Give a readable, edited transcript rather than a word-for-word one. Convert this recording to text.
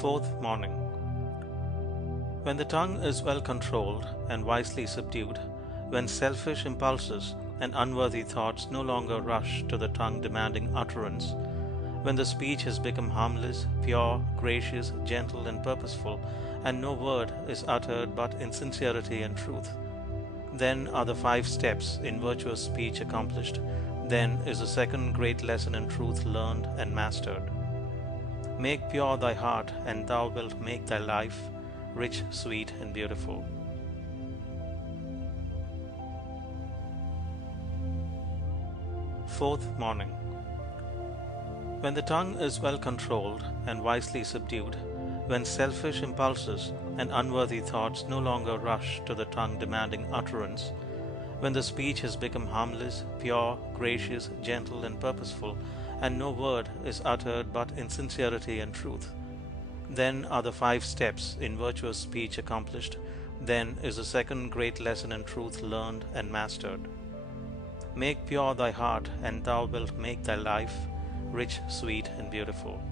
Fourth morning. When the tongue is well controlled and wisely subdued, when selfish impulses and unworthy thoughts no longer rush to the tongue demanding utterance, when the speech has become harmless, pure, gracious, gentle, and purposeful, and no word is uttered but in sincerity and truth, then are the 5 steps in virtuous speech accomplished, then is the second great lesson in truth learned and mastered. Make pure thy heart, and thou wilt make thy life rich, sweet, and beautiful. Fourth morning. When the tongue is well controlled and wisely subdued, when selfish impulses and unworthy thoughts no longer rush to the tongue demanding utterance, when the speech has become harmless, pure, gracious, gentle, and purposeful, and no word is uttered but in sincerity and truth, then are the 5 steps in virtuous speech accomplished, then is the second great lesson in truth learned and mastered. Make pure thy heart, and thou wilt make thy life rich, sweet, and beautiful.